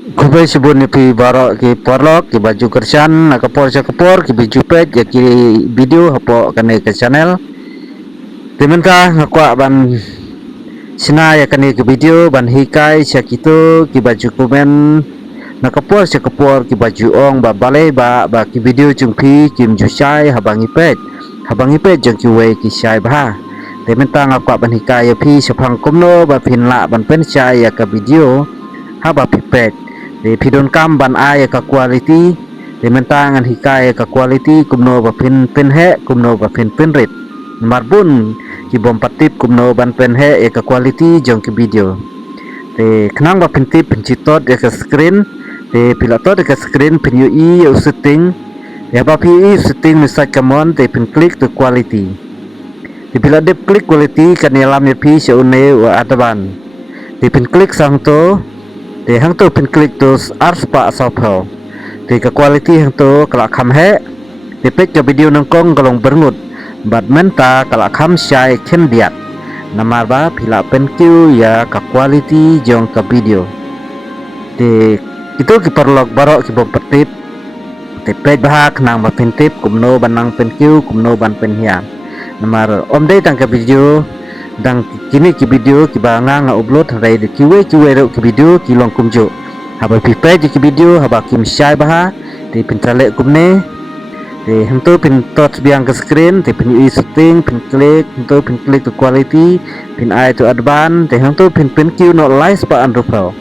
Kubai sebut ni pi barok ki porlok ki baju kersan nak kapor ki biju pet ya ki video hapo kane ke channel timenta ngakwa ban sina ya kane ke video ban hikai sakito ki baju komen nak kapor ki baju ong ba balai ba ki video jungpi kim ju shai habangi pet jeng ki we ki shai ba timenta ngakwa ban hikai ya pi sepang kumno ba pin la ban pen shai ya ka video haba pipet de pidon kam ban ay ka quality de mentangan hikai ka quality kumno ba pin he kumno ba pin rit marbun ki bom patip kumno ban pen he ka quality jong ki video de knang ba pin tip pin chitot ka screen de pilatot ka screen pin ui setting ya ba pi setting misal kamon de pin click to quality de bila de click quality kan yalam ya pi se une wa adaban de pin click sang to thì hang tu pin klik tu arspa sapho thì cái quality hang tu kalau kham he thì pet cho video nang kong kalong berngut bat menta kalau kham shai khen biat namar ba phila pen kyu ya ka quality jong ka video thì itu ki perlok barok ki bom petip thì pet bahak nang ba pin tip kumno banang pen kyu kumno ban pen hiam namar om dei tang ka video dang kini ki video ki banga nga upload rai de kiwe ro ki video ki long kumjo haba pi pe ki video haba kim shai baha de pintale kumne de hanto pin touch biang ke screen de pin i setting pin click to quality pin I to advance de hanto pin q no live pa andro pro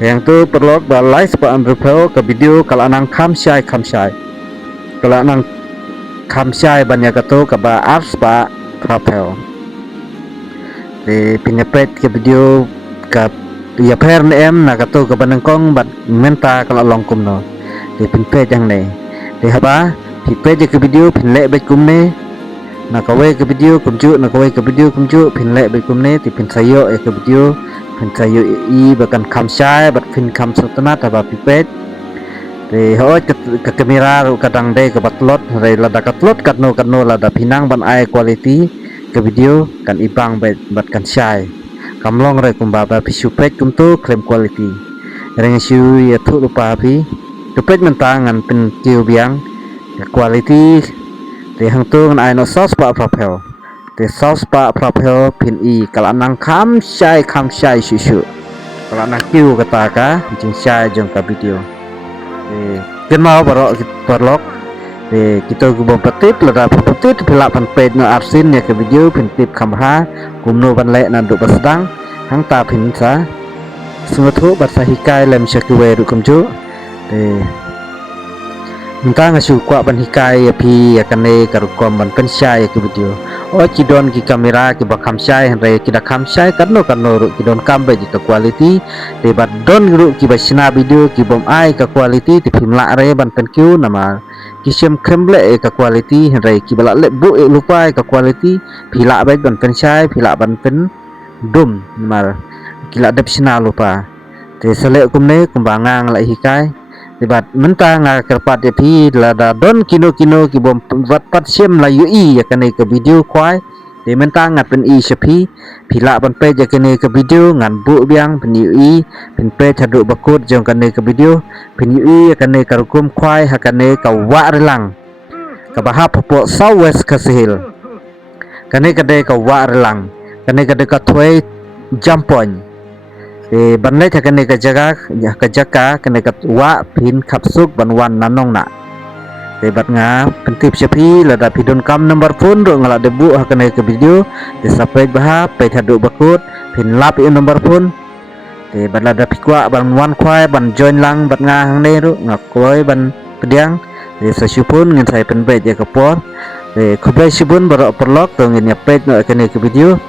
de hanto perlok ba live pa andro pro ka video kala nang kham shai kala nang kham shai banya ka to ka ba apps pa profile de pinapet ke video ka ya per em na ka to ka banang kong bat menta kala long kum no de pinpet yang ne de haba pinpet ke video pinle bet kum ne na ka we ke video kum ju na ka we ke video kum ju pinle bet kum ne ti pin sayo ke video pin sayo I bakan kham sai bat pin kham sutana ta ba pinpet de ho ke kamera ru kadang de ke batlot re lada katlot katno lada pinang ban ai quality ke video kan ibang bat kan shai kamlong re kumba ba pisu pet kum tu claim quality reng siu ya thu lupa pi tu pet mentangan pen kiu biang quality te hang tu ngan ai no sauce pa profile te sauce pa profile pin I kala nang kham shai shu kala nang kiu kata ka jing shai jong ka video ken mau barok perlok kita gubom petip lada petip pila pan page no arsin ya ke video pin tip kamha kumno ban le na do basdang hang ta pin sa sungatu bat sa hikai lem shakwe ru kumju minta ngasu kwa ban hikai ya pi ya kane kar kom ban pen shai ya ke video o kidon ki kamera ki bakam shai re ki da kham shai karno ru kidon kam be ka quality de bat don ru ki basna video ki bom ai ka quality ti phim la re ban pen kyu nama kisem kremble ka quality rai ki bala le bu lupa ka quality phila bai ban pen shai phila ban pen dum mar kila dep sina lupa te sele kumne kumbangang la hikai debat menta nga kerpat ya pi la da don kino ki bom wat pat sem la ui ya kane ka video kwai de menta ngat pen I sepi phila ban pe ya kane ka video ngan bu biang pen ui pen pe thadu bakut jong kane ka video pen ui ya kane ka rukum kwai ha kane ka wa relang ka baha popo southwest ka sihil kane ka de ka wa relang kane ka de ka thoi jampon ban le thakane ka jaga kane ka wa pin khapsuk ban wan nanong na te bat nga pentip sepi lada pidon kam number phone ro ngala debu hakane ka video te sapet baha pe thadu bakut pin lap I number phone te bat lada pikwa ban wan khwai ban join lang bat nga hangne ru ngakoi ban pediang te sasupun ngin sai pen bet ya kapor te khobai sibun barok perlok to ngin ya pet no kane ka video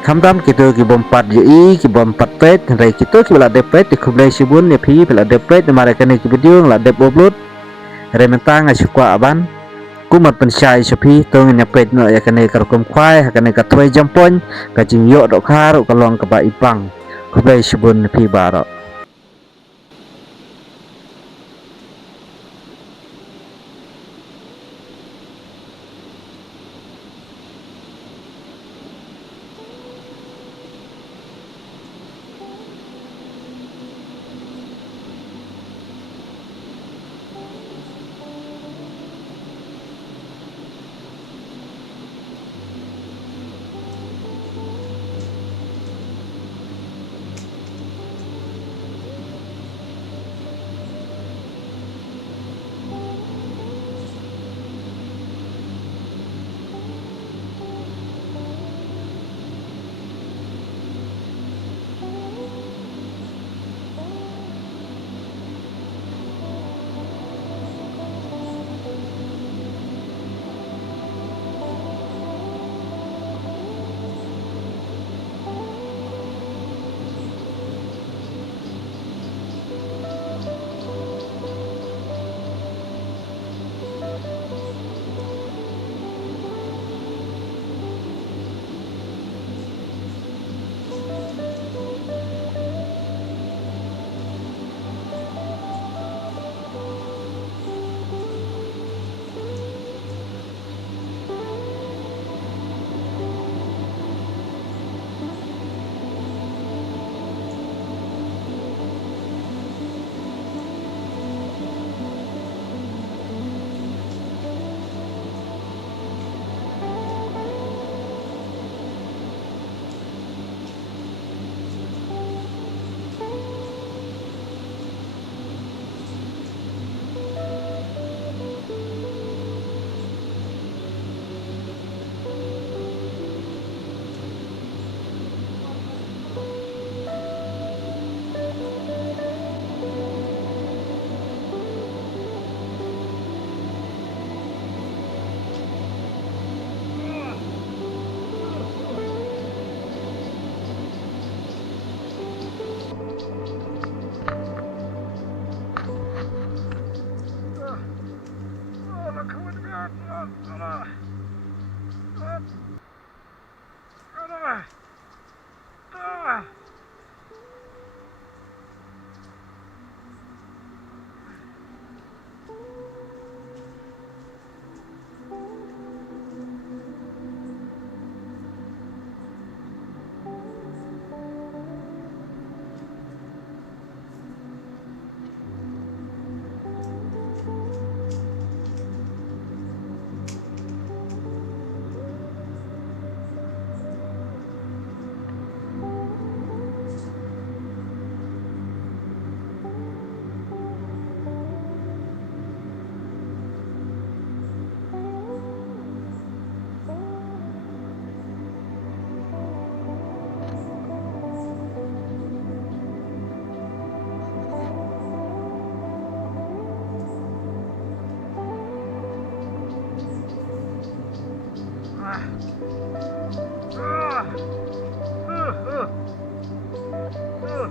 kamdam kita ki bompat je ki bompat pet rai kita ki bala depet di khobai sibun ya pi bala depet mare kane ki video la dep upload rai mentang a sukwa aban kumat pensyai sepi tong nya pet no ya kane karkom khwai kane ka thoi jampon ka jing yo do khar ka long ka ba ipang khobai sibun pi barok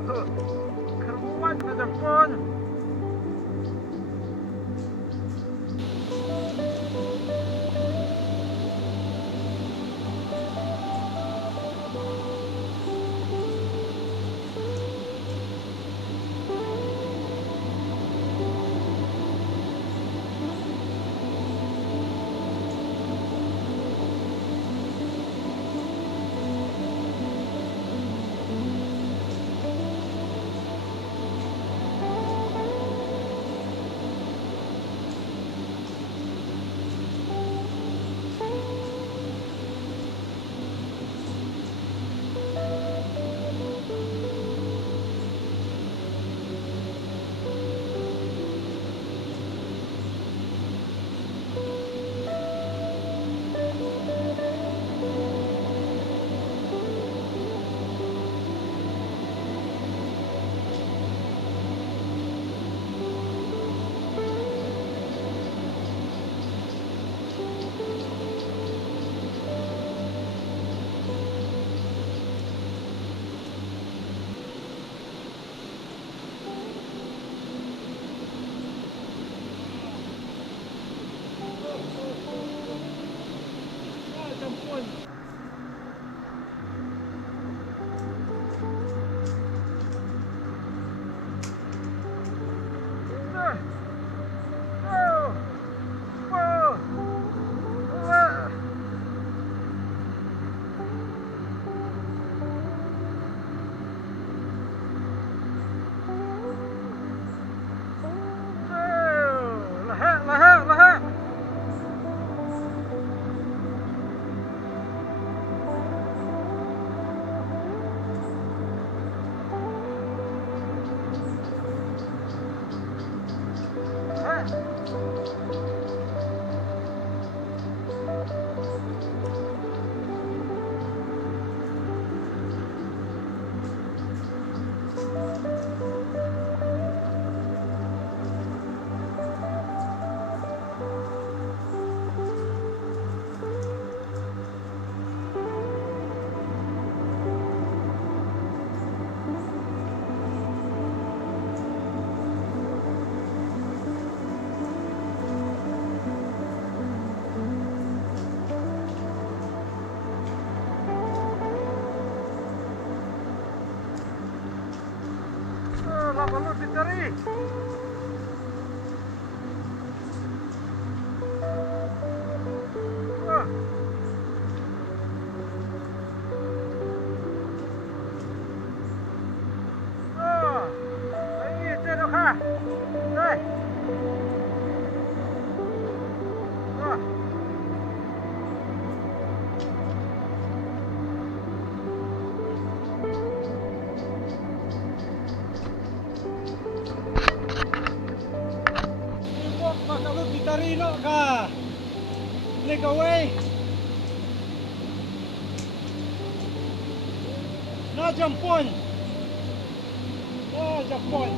Keruan na Japon. Lalu dicari. Ini cedok ha. Đây. Kalau dicari lo ka. Take away. Na Japon. Na Japon.